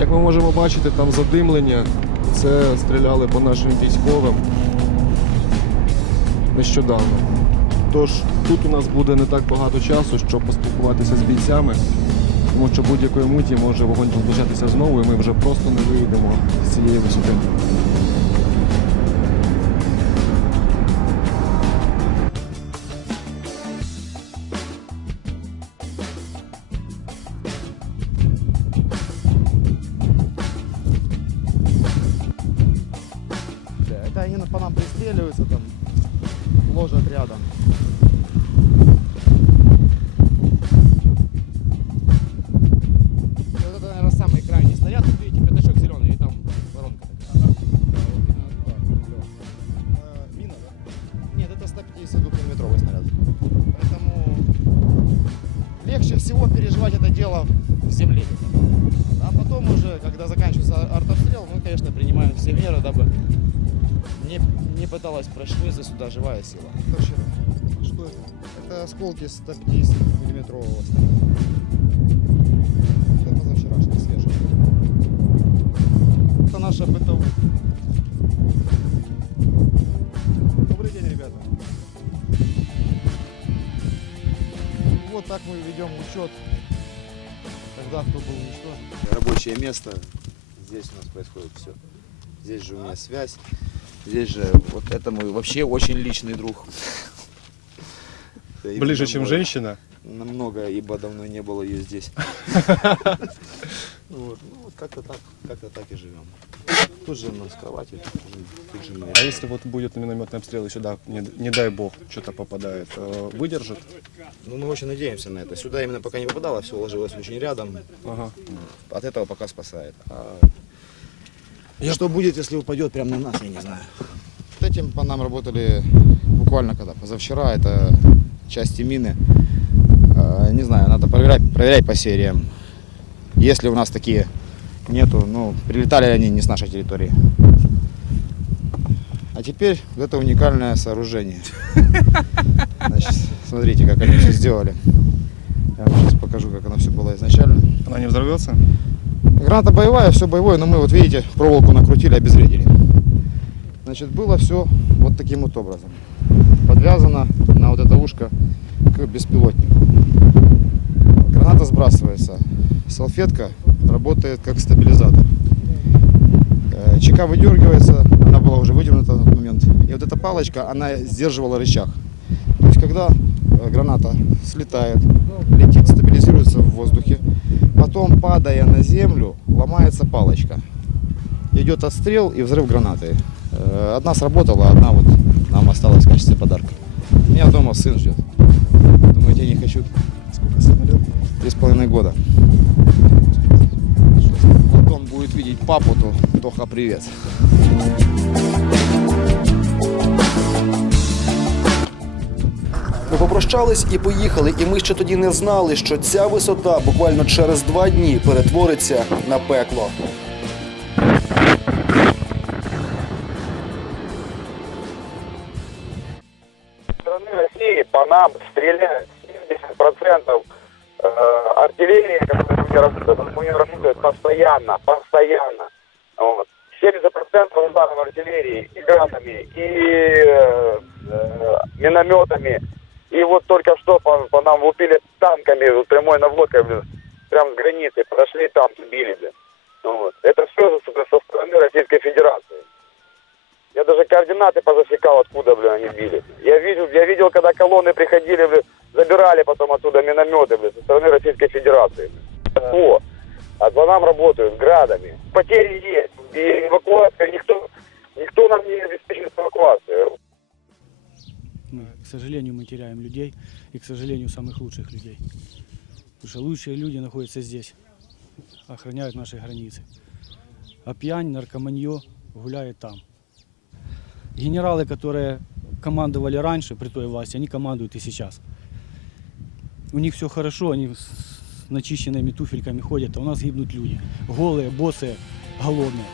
Як ми можемо бачити, там задимлення. Це стріляли по нашим військовим нещодавно. Тож тут у нас буде не так багато часу, щоб поспілкуватися з бійцями, тому що будь-якої муті може вогонь розпочатися знову, і ми вже просто не вийдемо з цієї висоти. Пристреливаются там, ложат рядом. Вот это, наверное, самый крайний снаряд. Тут видите, пятачок зеленый, и там воронка такая. Э, Мина, да? Нет, это 152 миллиметровый снаряд. Поэтому легче всего переживать это дело в земле. А потом уже, когда заканчивается артобстрел, мы, конечно, принимаем все меры, дабы пыталась прошвырнуться сюда живая сила. Вчера. Что это? Это осколки 150 миллиметрового. Это позавчерашний, свежий. Это наша бытовуха. Добрый день, ребята. Вот так мы ведем учет, когда кто был уничтожен. рабочее место. Здесь у нас происходит все. Здесь же у меня связь. Здесь же вот это мой вообще очень личный друг. Ближе, чем женщина. Намного, ибо давно не было ее здесь. Вот, ну вот как-то так, как-то так и живем. Тут же у нас кровати, тут же мы. А если вот будет минометный обстрел и сюда, не, не дай бог, что-то попадает, э, выдержит? Ну мы очень надеемся на это. Сюда именно пока не попадало, все ложилось очень рядом. Ага. От этого пока спасает. А Я- Что будет, если упадет прямо на нас, я не знаю. Вот этим по нам работали буквально когда? Позавчера. Это части мины. Э, Не знаю, надо проверять, проверять по сериям. Если у нас такие нету, ну, прилетали они не с нашей территории. А теперь вот это уникальное сооружение. Значит, смотрите, как они все сделали. Я вам сейчас покажу, как оно все было изначально. Она не взорвется? Граната боевая, все боевое, но мы вот видите, проволоку накрутили, обезвредили. Значит, было все вот таким вот образом. Подвязано на вот это ушко к беспилотнику. Граната сбрасывается. Салфетка работает как стабилизатор. Э, ЧК выдергивается, она была уже выдернута на тот момент. И вот эта палочка, она сдерживала рычаг. То есть, когда граната слетает, летит, стабилизируется в воздухе, Потом, падая на землю, ломается палочка. Идет отстрел и взрыв гранаты. Э, Одна сработала, одна вот нам осталась в качестве подарка. Меня дома сын ждет. Думаете, я не хочу? Сколько сыну лет? Три с половиной года. Вот он будет видеть папу, то Тоха, привет. попрощались і поїхали, і ми ще тоді не знали, що ця висота буквально через два дні перетвориться на пекло. стороны России по нам стреляют 70% э, артиллерии, которая у нее работает, у нее работает постоянно, постоянно. Вот. 70% ударов артиллерии и гранатами, и э, э, минометами. И вот только что по, по нам лупили танками, вот прямой наводкой, блин, прям с границы, подошли танки, били, блин. Вот. Это все со, стороны Российской Федерации. Я даже координаты позасекал, откуда, блин, они били. Я видел, я видел, когда колонны приходили, блин, забирали потом оттуда минометы, блин, со стороны Российской Федерации. О, а по нам работают градами. Потери есть. И эвакуация, никто, никто нам не обеспечит эвакуацию. Мы, к сожалению, мы теряем людей и, к сожалению, самых лучших людей. Потому что лучшие люди находятся здесь, охраняют наши границы. А пьянь, наркоманье гуляет там. Генералы, которые командовали раньше при той власти, они командуют и сейчас. У них все хорошо, они с начищенными туфельками ходят, а у нас гибнут люди. Голые, босые, голодные.